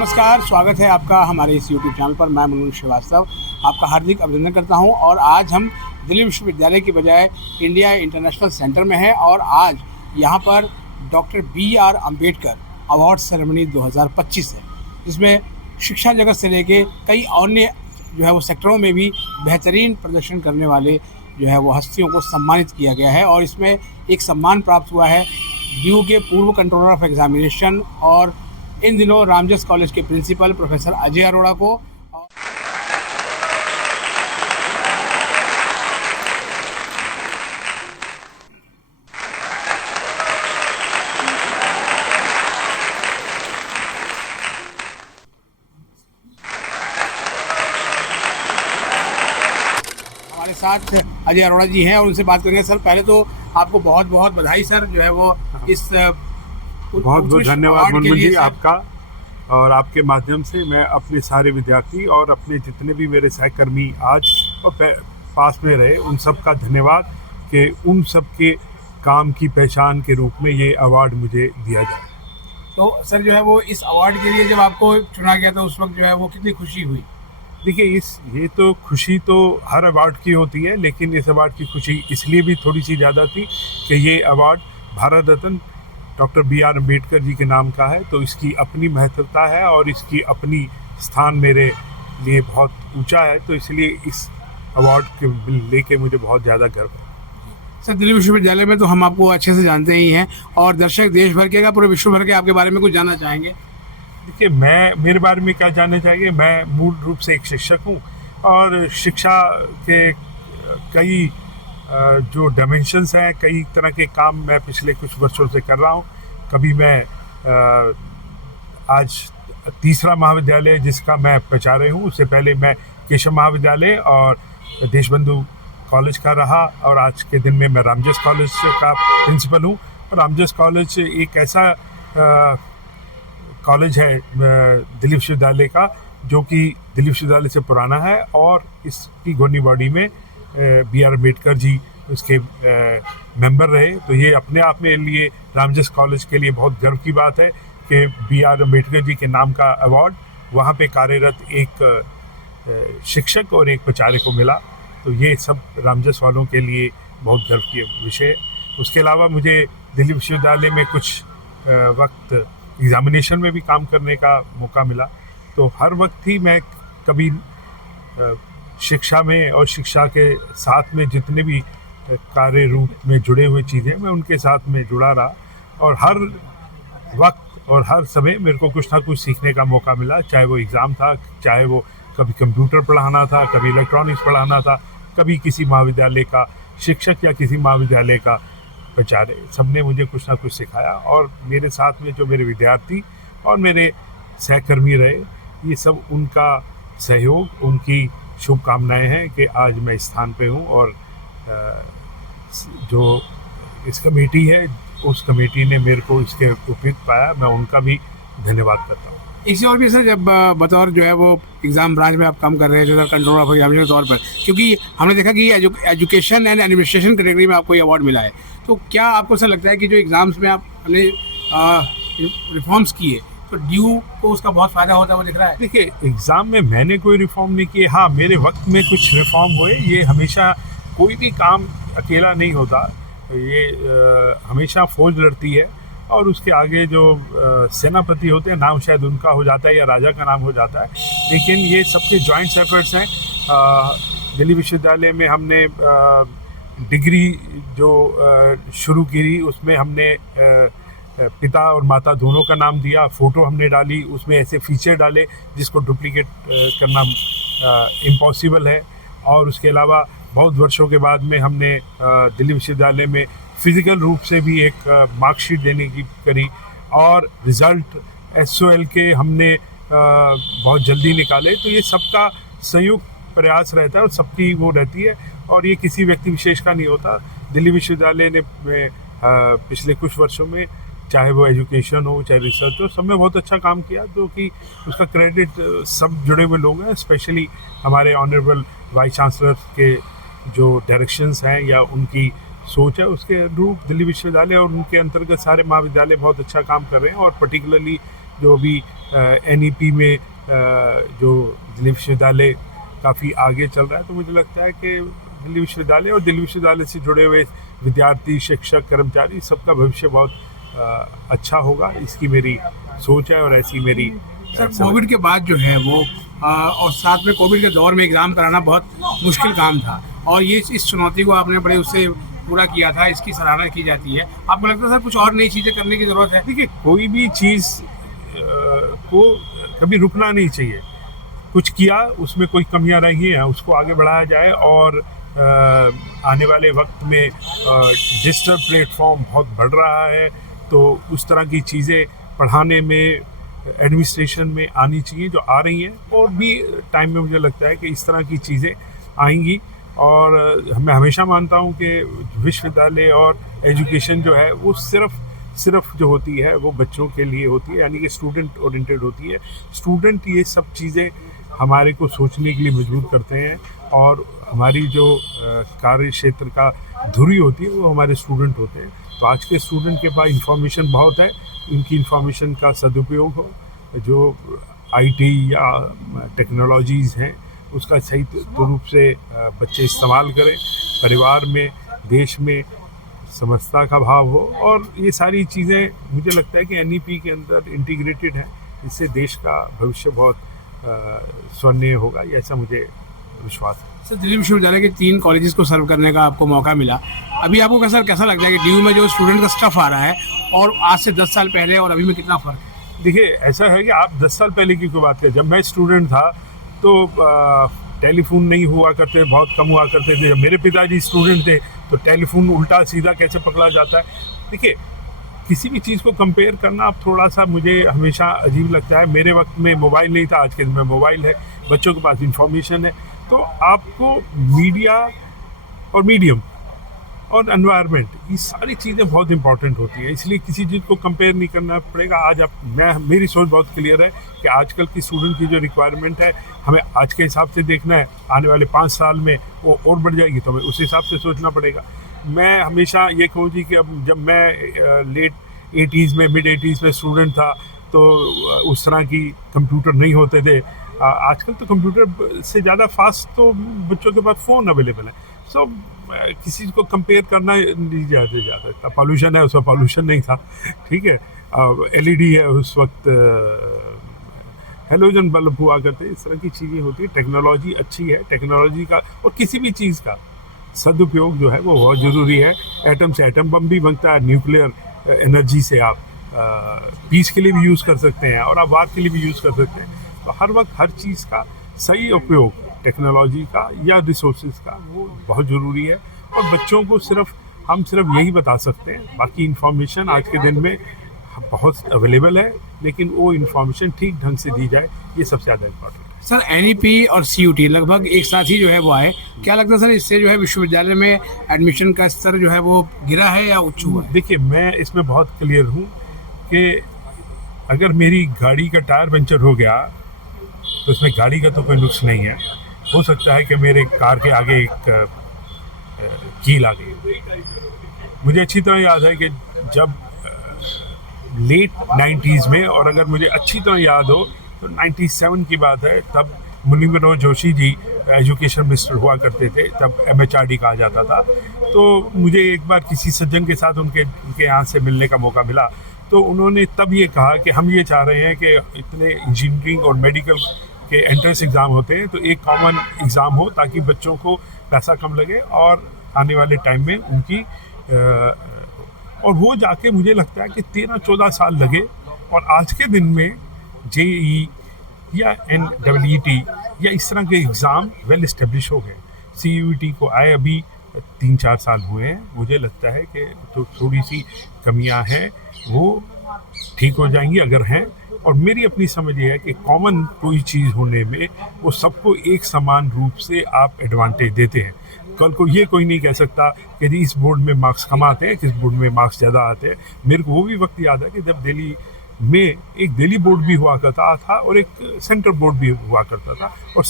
नमस्कार, स्वागत है आपका हमारे इस यूट्यूब चैनल पर। मैं मनोज श्रीवास्तव आपका हार्दिक अभिनंदन करता हूं। और आज हम दिल्ली विश्वविद्यालय की बजाय इंडिया इंटरनेशनल सेंटर में हैं और आज यहां पर doctor B.R. Ambedkar award ceremony 2025 है, जिसमें शिक्षा जगत से लेके कई अन्य जो है वो सेक्टरों में भी बेहतरीन प्रदर्शन करने वाले जो है वो हस्तियों को सम्मानित किया गया है। और इसमें एक सम्मान प्राप्त हुआ है DU के पूर्व कंट्रोलर ऑफ एग्जामिनेशन और इन दिनों रामजस कॉलेज के प्रिंसिपल प्रोफेसर अजय अरोड़ा को। हमारे साथ अजय अरोड़ा जी हैं और उनसे बात करेंगे। सर, पहले तो आपको बहुत बहुत बधाई सर, जो है वो इस बहुत बहुत धन्यवाद मनोज जी आपका। और आपके माध्यम से मैं अपने सारे विद्यार्थी और अपने जितने भी मेरे सहकर्मी आज और पास में रहे उन सब का धन्यवाद कि उन सब के काम की पहचान के रूप में ये अवार्ड मुझे दिया जाए। तो सर, जो है वो इस अवार्ड के लिए जब आपको चुना गया था उस वक्त जो है वो कितनी खुशी हुई? देखिए, ये तो खुशी तो हर अवार्ड की होती है, लेकिन इस अवार्ड की खुशी इसलिए भी थोड़ी सी ज़्यादा थी कि ये award Bharat Ratna doctor B.R. Ambedkar ji के नाम का है। तो इसकी अपनी महत्वता है और इसकी अपनी स्थान मेरे लिए बहुत ऊंचा है, तो इसलिए इस अवार्ड के लेके मुझे बहुत ज़्यादा गर्व है। सर, दिल्ली विश्वविद्यालय में तो हम आपको अच्छे से जानते ही हैं और दर्शक देश भर के, पूरे विश्व भर के आपके बारे में कुछ जानना चाहेंगे? देखिए, मेरे बारे में क्या जानना चाहिए, मैं मूल रूप से एक शिक्षक हूँ और शिक्षा के कई जो डायमेंशंस हैं, कई तरह के काम मैं पिछले कुछ वर्षों से कर रहा हूँ। कभी मैं आज तीसरा महाविद्यालय जिसका मैं प्राचार्य हूँ, उससे पहले मैं केशव महाविद्यालय और देशबंधु कॉलेज का रहा और आज के दिन में मैं रामजस कॉलेज का प्रिंसिपल हूँ। और रामजस कॉलेज एक ऐसा कॉलेज है दिल्ली विश्वविद्यालय का जो कि दिल्ली विश्वविद्यालय से पुराना है और इसकी गवर्निंग बॉडी में B.R. अम्बेडकर जी उसके मेंबर रहे। तो ये अपने आप में लिए रामजस कॉलेज के लिए बहुत गर्व की बात है कि B.R. अम्बेडकर जी के नाम का अवार्ड वहाँ पे कार्यरत एक शिक्षक और एक प्राचार्य को मिला। तो ये सब रामजस वालों के लिए बहुत गर्व की विषय है। उसके अलावा मुझे दिल्ली विश्वविद्यालय में कुछ वक्त एग्जामिनेशन में भी काम करने का मौका मिला। तो हर वक्त ही मैं कभी शिक्षा में और शिक्षा के साथ में जितने भी कार्य रूप में जुड़े हुए चीज़ें मैं उनके साथ में जुड़ा रहा और हर वक्त और हर समय मेरे को कुछ ना कुछ सीखने का मौका मिला। चाहे वो एग्ज़ाम था, चाहे वो कभी कंप्यूटर पढ़ाना था, कभी इलेक्ट्रॉनिक्स पढ़ाना था, कभी किसी महाविद्यालय का शिक्षक या किसी महाविद्यालय का प्राचार्य, सबने मुझे कुछ ना कुछ सिखाया। और मेरे साथ में जो मेरे विद्यार्थी और मेरे सहकर्मी रहे, ये सब उनका सहयोग, उनकी शुभकामनाएं हैं कि आज मैं इस स्थान पे हूँ। और जो इस कमेटी है, उस कमेटी ने मेरे को इसके उपयुक्त पाया, मैं उनका भी धन्यवाद करता हूँ। इससे और भी सर, जब बतौर जो है वो एग्ज़ाम ब्रांच में आप काम कर रहे हैं कंट्रोल ऑफ एग्जामिनेशन के तौर पर, क्योंकि हमने देखा कि एजुकेशन एंड एडमिनिस्ट्रेशन कैटेगरी में आपको ये अवार्ड मिला है, तो क्या आपको ऐसा लगता है कि जो एग्ज़ाम्स में आपने रिफॉर्म्स किए तो DU को उसका बहुत फ़ायदा होता है, वो दिख रहा है? देखिए, एग्ज़ाम में मैंने कोई रिफॉर्म नहीं किए। हाँ, मेरे वक्त में कुछ रिफॉर्म हुए। ये हमेशा कोई भी काम अकेला नहीं होता, ये हमेशा फौज लड़ती है और उसके आगे जो सेनापति होते हैं, नाम शायद उनका हो जाता है या राजा का नाम हो जाता है, लेकिन ये सबके जॉइंट एफर्ट्स हैं। दिल्ली विश्वविद्यालय में हमने डिग्री जो शुरू की, उसमें हमने पिता और माता दोनों का नाम दिया, फ़ोटो हमने डाली, उसमें ऐसे फीचर डाले जिसको डुप्लीकेट करना इम्पॉसिबल है। और उसके अलावा बहुत वर्षों के बाद में हमने दिल्ली विश्वविद्यालय में फ़िज़िकल रूप से भी एक मार्कशीट देने की करी और रिज़ल्ट SOL के हमने बहुत जल्दी निकाले। तो ये सबका संयुक्त प्रयास रहता है और सबकी वो रहती है और ये किसी व्यक्ति विशेष का नहीं होता। दिल्ली विश्वविद्यालय ने पिछले कुछ वर्षों में, चाहे वो एजुकेशन हो चाहे रिसर्च हो, सब में बहुत अच्छा काम किया, जो कि उसका क्रेडिट सब जुड़े हुए लोग हैं, स्पेशली हमारे ऑनरेबल वाइस चांसलर के जो डायरेक्शंस हैं या उनकी सोच है, उसके अनुरूप दिल्ली विश्वविद्यालय और उनके अंतर्गत सारे महाविद्यालय बहुत अच्छा काम कर रहे हैं। और पर्टिकुलरली जो अभी NEP में जो दिल्ली विश्वविद्यालय काफ़ी आगे चल रहा है, तो मुझे लगता है कि दिल्ली विश्वविद्यालय और दिल्ली विश्वविद्यालय से जुड़े हुए विद्यार्थी, शिक्षक, कर्मचारी, सबका भविष्य बहुत अच्छा होगा, इसकी मेरी सोच है और ऐसी मेरी सर कोविड के बाद जो है वो और साथ में कोविड के दौर में एग्ज़ाम कराना बहुत मुश्किल काम था, और ये इस चुनौती को आपने बड़े उससे पूरा किया था, इसकी सराहना की जाती है। आपको लगता है सर कुछ और नई चीज़ें करने की ज़रूरत है? देखिए, कोई भी चीज़ को कभी रुकना नहीं चाहिए। कुछ किया, उसमें कोई कमियां रही हैं, उसको आगे बढ़ाया जाए, और आने वाले वक्त में डिजिटल प्लेटफॉर्म बहुत बढ़ रहा है, तो उस तरह की चीज़ें पढ़ाने में, एडमिनिस्ट्रेशन में आनी चाहिए, जो आ रही हैं, और भी टाइम में मुझे लगता है कि इस तरह की चीज़ें आएंगी। और मैं हमेशा मानता हूं कि विश्वविद्यालय और एजुकेशन जो है वो सिर्फ जो होती है वो बच्चों के लिए होती है, यानी कि स्टूडेंट ओरिएंटेड होती है। स्टूडेंट ये सब चीज़ें हमारे को सोचने के लिए मजबूर करते हैं, और हमारी जो कार्य क्षेत्र का धुरी होती है वो हमारे स्टूडेंट होते हैं। तो आज के स्टूडेंट के पास इंफॉर्मेशन बहुत है, उनकी इंफॉर्मेशन का सदुपयोग हो, जो IT या टेक्नोलॉजीज़ हैं उसका सही रूप से बच्चे इस्तेमाल करें, परिवार में, देश में समझता का भाव हो, और ये सारी चीज़ें मुझे लगता है कि NEP के अंदर इंटीग्रेटेड है। इससे देश का भविष्य बहुत स्वर्णीय होगा, ये ऐसा मुझे विश्वास है। सर दिल्ली विश्वविद्यालय के 3 कॉलेजेस को सर्व करने का आपको मौका मिला, अभी आपको कैसा लगता है कि DU में जो स्टूडेंट का स्टफ आ रहा है और आज से 10 साल पहले और अभी में कितना फ़र्क है? देखिए, ऐसा है कि आप 10 साल पहले की कोई बात करें, जब मैं स्टूडेंट था तो टेलीफोन नहीं हुआ करते, बहुत कम हुआ करते थे। जब मेरे पिताजी स्टूडेंट थे तो टेलीफोन उल्टा सीधा कैसे पकड़ा जाता है। देखिए, किसी भी चीज़ को कंपेयर करना अब थोड़ा सा मुझे हमेशा अजीब लगता है। मेरे वक्त में मोबाइल नहीं था, आज के दिन में मोबाइल है, बच्चों के पास इंफॉर्मेशन है। तो आपको मीडिया और मीडियम और एनवायरनमेंट, ये सारी चीज़ें बहुत इंपॉर्टेंट होती हैं, इसलिए किसी चीज़ को कंपेयर नहीं करना पड़ेगा। आज मेरी सोच बहुत क्लियर है कि आजकल की स्टूडेंट की जो रिक्वायरमेंट है, हमें आज के हिसाब से देखना है। आने वाले 5 साल में वो और बढ़ जाएगी, तो हमें उस हिसाब से सोचना पड़ेगा। मैं हमेशा ये कहूँ जी कि अब जब मैं लेट 80s में, मिड 80s में स्टूडेंट था, तो उस तरह की कंप्यूटर नहीं होते थे। आजकल तो कंप्यूटर से ज़्यादा फास्ट तो बच्चों के पास फ़ोन अवेलेबल है। सो किसी को कंपेयर करना नहीं जाता। पॉल्यूशन है, उसमें पॉल्यूशन नहीं था, ठीक है। LED है, उस वक्त हेलोजन बल्ब हुआ करते, इस तरह की चीज़ें होती है। टेक्नोलॉजी अच्छी है, टेक्नोलॉजी का और किसी भी चीज़ का सदुपयोग जो है वो बहुत ज़रूरी है। एटम से एटम बम भी बनता है, न्यूक्लियर एनर्जी से आप पीस के लिए भी यूज़ कर सकते हैं, और आप वार के लिए भी यूज़ कर सकते हैं। तो हर वक्त हर चीज़ का सही उपयोग, टेक्नोलॉजी का या रिसोर्सेज का, वो बहुत ज़रूरी है। और बच्चों को हम सिर्फ यही बता सकते हैं, बाकी इन्फॉर्मेशन आज के दिन में बहुत अवेलेबल है, लेकिन वो इन्फॉर्मेशन ठीक ढंग से दी जाए, ये सबसे ज़्यादा इम्पोर्टेंट है। सर NEP और CUT लगभग एक साथ ही जो है वो आए, क्या लगता है सर इससे जो है विश्वविद्यालय में एडमिशन का स्तर जो है वो गिरा है या उच्च हुआ है? देखिए, मैं इसमें बहुत क्लियर हूँ कि अगर मेरी गाड़ी का टायर पंचर हो गया तो इसमें गाड़ी का तो कोई नुक्स नहीं है। हो सकता है कि मेरे कार के आगे एक कील आ गई। मुझे अच्छी तरह याद है कि जब लेट 90s में, और अगर मुझे अच्छी तरह याद हो तो 97 की बात है, तब मुरली मनोहर जोशी जी एजुकेशन मिनिस्टर हुआ करते थे, तब MHRD कहा जाता था। तो मुझे एक बार किसी सज्जन के साथ उनके यहाँ से मिलने का मौका मिला, तो उन्होंने तब ये कहा कि हम ये चाह रहे हैं कि इतने इंजीनियरिंग और मेडिकल के एंट्रेंस एग्ज़ाम होते हैं, तो एक कॉमन एग्ज़ाम हो ताकि बच्चों को पैसा कम लगे और आने वाले टाइम में उनकी और वो जाके मुझे लगता है कि 13-14 साल लगे, और आज के दिन में JEE या NEET या इस तरह के एग्ज़ाम वेल इस्टेब्लिश हो गए। CUET को आए अभी 3-4 साल हुए हैं। मुझे लगता है कि तो थोड़ी सी कमियां हैं, वो ठीक हो जाएंगी अगर हैं। और मेरी अपनी समझ ये है कि कॉमन कोई चीज़ होने में वो सबको एक समान रूप से आप एडवांटेज देते हैं। कल को ये कोई नहीं कह सकता कि जी इस बोर्ड में मार्क्स कम आते हैं, किस बोर्ड में मार्क्स ज़्यादा आते हैं। मेरे को वो भी वक्त याद है कि जब दिल्ली में एक दिल्ली बोर्ड भी हुआ करता था और एक सेंट्रल बोर्ड भी हुआ करता था, और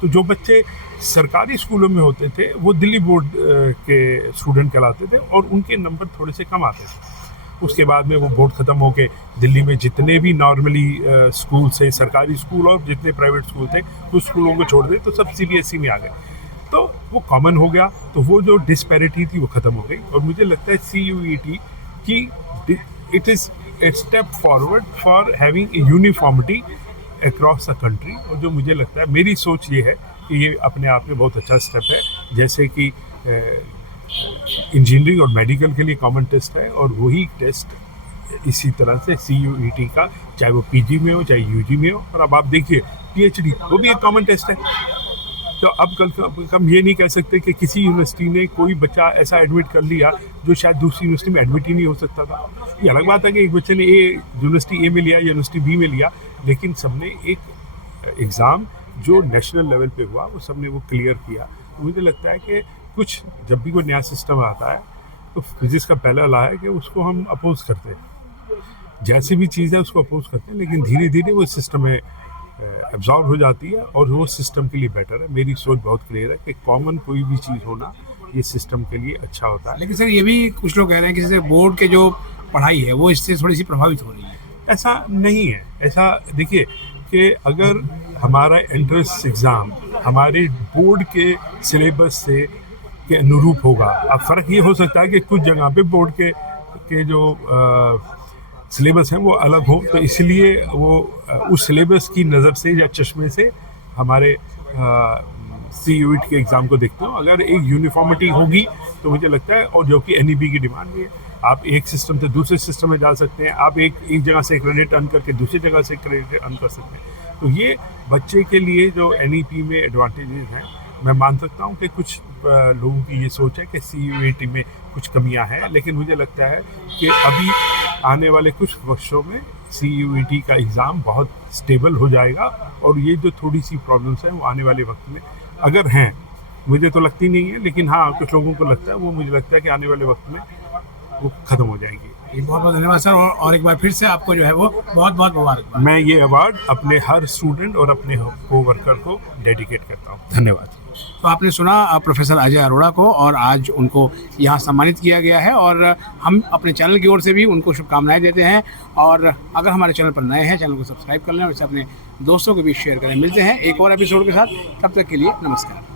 तो जो बच्चे सरकारी स्कूलों में होते थे वो दिल्ली बोर्ड के स्टूडेंट कहलाते थे और उनके नंबर थोड़े से कम आते थे। उसके बाद में वो बोर्ड ख़त्म होके दिल्ली में जितने भी नॉर्मली स्कूल थे, सरकारी स्कूल और जितने प्राइवेट स्कूल थे, उस स्कूलों को छोड़ दे तो सब CBSE में आ गए, तो वो कॉमन हो गया। तो वो जो डिस्पैरिटी थी वो ख़त्म हो गई। और मुझे लगता है CUET की it is a step forward for having a uniformity across the country. और जो मुझे लगता है, मेरी सोच ये है कि ये अपने आप में बहुत अच्छा स्टेप है। जैसे कि इंजीनियरिंग और मेडिकल के लिए कॉमन टेस्ट है, और वही टेस्ट इसी तरह से CUET का, चाहे वो PG में हो चाहे UG में हो। और अब आप देखिए PhD वो भी एक कॉमन टेस्ट है। तो अब कल हम ये नहीं कह सकते कि किसी यूनिवर्सिटी ने कोई बच्चा ऐसा एडमिट कर लिया जो शायद दूसरी यूनिवर्सिटी में एडमिट ही नहीं हो सकता था। ये अलग बात है कि एक बच्चे ने यूनिवर्सिटी A में लिया, यूनिवर्सिटी B में लिया, लेकिन सबने एक एग्ज़ाम जो नेशनल लेवल पे हुआ वो सबने वो क्लियर किया। मुझे लगता है कि कुछ जब भी कोई नया सिस्टम आता है तो फिजिक्स का पहला ला है कि उसको हम अपोज करते हैं, जैसी भी चीज़ है उसको अपोज करते हैं, लेकिन धीरे धीरे वो सिस्टम में एब्जॉर्ब हो जाती है और वो सिस्टम के लिए बेटर है। मेरी सोच बहुत क्लियर है कि कॉमन कोई भी चीज़ होना ये सिस्टम के लिए अच्छा होता है। लेकिन सर ये भी कुछ लोग कह रहे हैं कि जैसे बोर्ड के जो पढ़ाई है वो इससे थोड़ी सी प्रभावित हो रही है। ऐसा नहीं है। ऐसा देखिए कि अगर हमारा एंट्रेंस एग्ज़ाम हमारे बोर्ड के सिलेबस से के अनुरूप होगा, अब फ़र्क ये हो सकता है कि कुछ जगह पे बोर्ड के जो सिलेबस हैं वो अलग हो, तो इसलिए वो उस सिलेबस की नज़र से या चश्मे से हमारे CUET के एग्ज़ाम को देखते हो। अगर एक यूनिफॉर्मिटी होगी तो मुझे लगता है, और जो कि NEP की डिमांड भी है, आप एक सिस्टम से दूसरे सिस्टम में जा सकते हैं, आप एक जगह से क्रेडिट अर्न करके दूसरी जगह से क्रेडिट अर्न कर सकते हैं। तो ये बच्चे के लिए जो NEP में एडवांटेजेस हैं, मैं मान सकता हूँ कि कुछ लोगों की ये सोच है कि CUET में कुछ कमियां हैं, लेकिन मुझे लगता है कि अभी आने वाले कुछ वर्षों में CUET का एग्ज़ाम बहुत स्टेबल हो जाएगा, और ये जो थोड़ी सी प्रॉब्लम्स हैं वो आने वाले वक्त में अगर हैं, मुझे तो लगती नहीं है, लेकिन हाँ कुछ लोगों को लगता है, वो मुझे लगता है कि आने वाले वक्त में वो ख़त्म हो जाएंगी। बहुत बहुत धन्यवाद सर, और एक बार फिर से आपको जो है वो बहुत बहुत मुबारकबाद। मैं ये अवार्ड अपने हर स्टूडेंट और अपने को वर्कर को डेडिकेट करता हूँ। धन्यवाद। तो आपने सुना प्रोफेसर अजय अरोड़ा को, और आज उनको यहाँ सम्मानित किया गया है, और हम अपने चैनल की ओर से भी उनको शुभकामनाएं देते हैं। और अगर हमारे चैनल पर नए हैं, चैनल को सब्सक्राइब कर लें और इसे अपने दोस्तों के बीच शेयर करें। मिलते हैं एक और एपिसोड के साथ, तब तक के लिए नमस्कार।